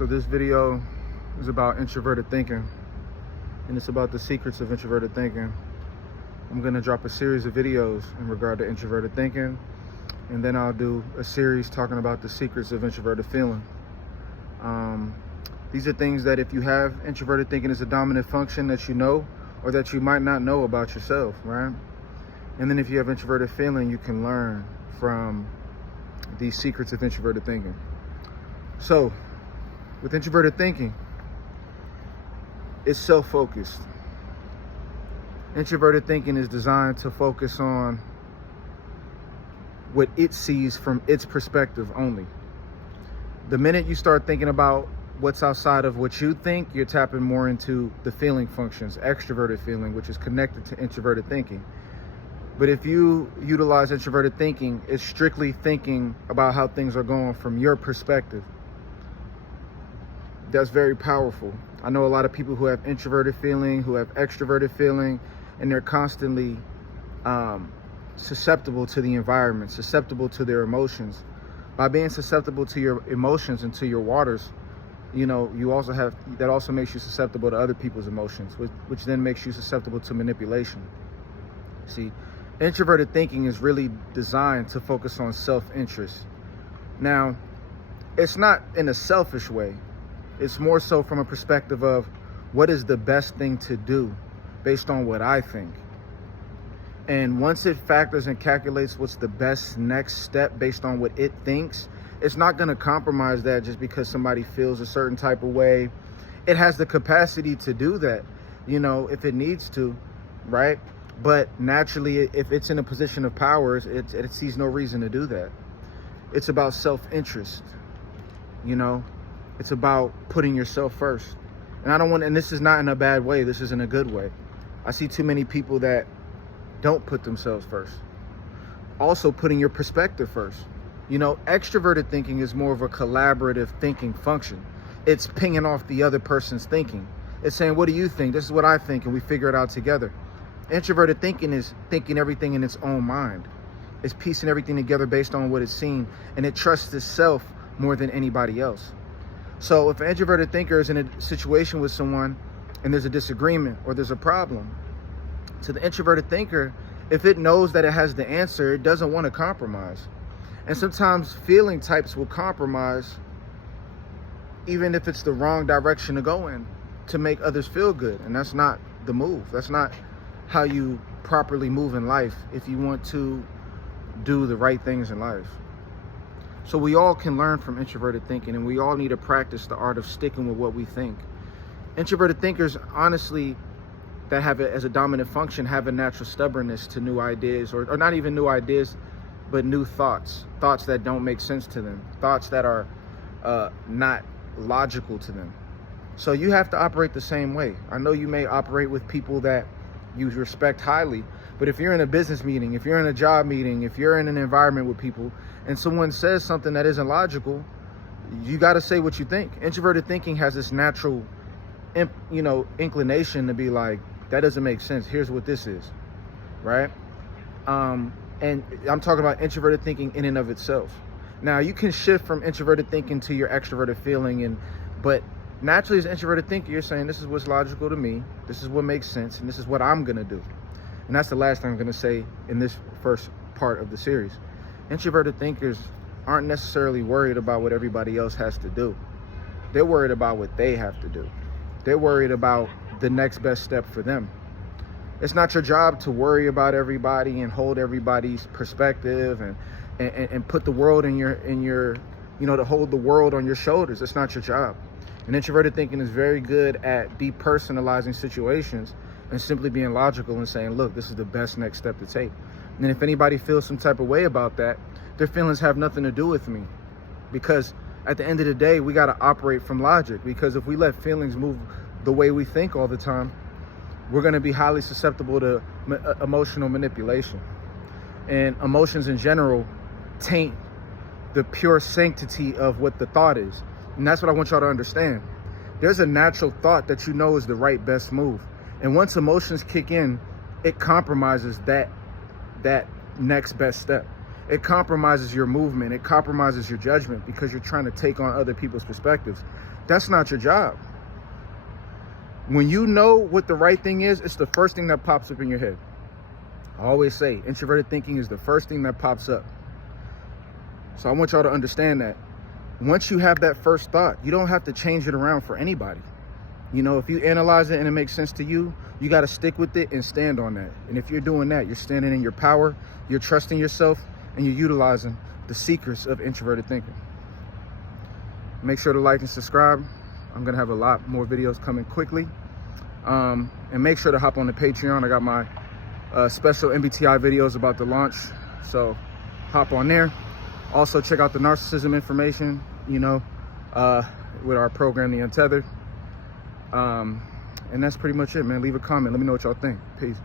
So this video is about introverted thinking, and it's about the secrets of introverted thinking. I'm gonna drop a series of videos in regard to introverted thinking, and then I'll do a series talking about the secrets of introverted feeling. These are things that if you have introverted thinking as a dominant function that you know, or that you might not know about yourself, right? And then if you have introverted feeling, you can learn from these secrets of introverted thinking. So, with introverted thinking, it's self-focused. Introverted thinking is designed to focus on what it sees from its perspective only. The minute you start thinking about what's outside of what you think, you're tapping more into the feeling functions, extroverted feeling, which is connected to introverted thinking. But if you utilize introverted thinking, it's strictly thinking about how things are going from your perspective. That's very powerful. I know a lot of people who have introverted feeling, who have extroverted feeling, and they're constantly susceptible to the environment, susceptible to their emotions. By being susceptible to your emotions and to your waters, you also have, that also makes you susceptible to other people's emotions, which then makes you susceptible to manipulation. See, introverted thinking is really designed to focus on self-interest. Now, it's not in a selfish way. It's more so from a perspective of what is the best thing to do based on what I think. And once it factors and calculates what's the best next step based on what it thinks, it's not going to compromise that just because somebody feels a certain type of way. It has the capacity to do that, if it needs to, right? But naturally, if it's in a position of power, it sees no reason to do that. It's about self-interest, It's about putting yourself first. And this is not in a bad way. This is in a good way. I see too many people that don't put themselves first. Also putting your perspective first. Extroverted thinking is more of a collaborative thinking function. It's pinging off the other person's thinking. It's saying, what do you think? This is what I think, and we figure it out together. Introverted thinking is thinking everything in its own mind. It's piecing everything together based on what it's seen, and it trusts itself more than anybody else. So if an introverted thinker is in a situation with someone and there's a disagreement or there's a problem, to the introverted thinker, if it knows that it has the answer, it doesn't want to compromise. And sometimes feeling types will compromise even if it's the wrong direction to go in to make others feel good. And that's not the move. That's not how you properly move in life if you want to do the right things in life. So we all can learn from introverted thinking, and we all need to practice the art of sticking with what we think. Introverted thinkers, honestly, that have it as a dominant function, have a natural stubbornness to new ideas, or not even new ideas, but new thoughts that don't make sense to them, thoughts that are not logical to them. So you have to operate the same way. I know you may operate with people that you respect highly, but if you're in a business meeting, if you're in a job meeting, if you're in an environment with people and someone says something that isn't logical, you got to say what you think. Introverted thinking has this natural inclination to be like, that doesn't make sense, here's what this is, right? And I'm talking about introverted thinking in and of itself. Now, you can shift from introverted thinking to your extroverted feeling, but naturally as introverted thinker, you're saying, this is what's logical to me, this is what makes sense, and this is what I'm gonna do. And that's the last thing I'm gonna say in this first part of the series. Introverted thinkers aren't necessarily worried about what everybody else has to do. They're worried about what they have to do. They're worried about the next best step for them. It's not your job to worry about everybody and hold everybody's perspective and put the world in your to hold the world on your shoulders. It's not your job. And introverted thinking is very good at depersonalizing situations and simply being logical and saying, look, this is the best next step to take. And if anybody feels some type of way about that, their feelings have nothing to do with me. Because at the end of the day, we got to operate from logic. Because if we let feelings move the way we think all the time, we're going to be highly susceptible to emotional manipulation. And emotions in general taint the pure sanctity of what the thought is. And that's what I want y'all to understand. There's a natural thought that you know is the right best move. And once emotions kick in, it compromises that next best step. it compromises your movement. It compromises your judgment because you're trying to take on other people's perspectives. That's not your job. When you know what the right thing is, it's the first thing that pops up in your head. I always say introverted thinking is the first thing that pops up. So I want y'all to understand that once you have that first thought, you don't have to change it around for anybody. You know, if you analyze it and it makes sense to you, you got to stick with it and stand on that. And if you're doing that, you're standing in your power, you're trusting yourself, and you're utilizing the secrets of introverted thinking. Make sure to like and subscribe. I'm going to have a lot more videos coming quickly. And make sure to hop on the Patreon. I got my special MBTI videos about the launch. So hop on there. Also check out the narcissism information, you know, with our program, The Untethered. And that's pretty much it, man. Leave a comment. Let me know what y'all think. Peace.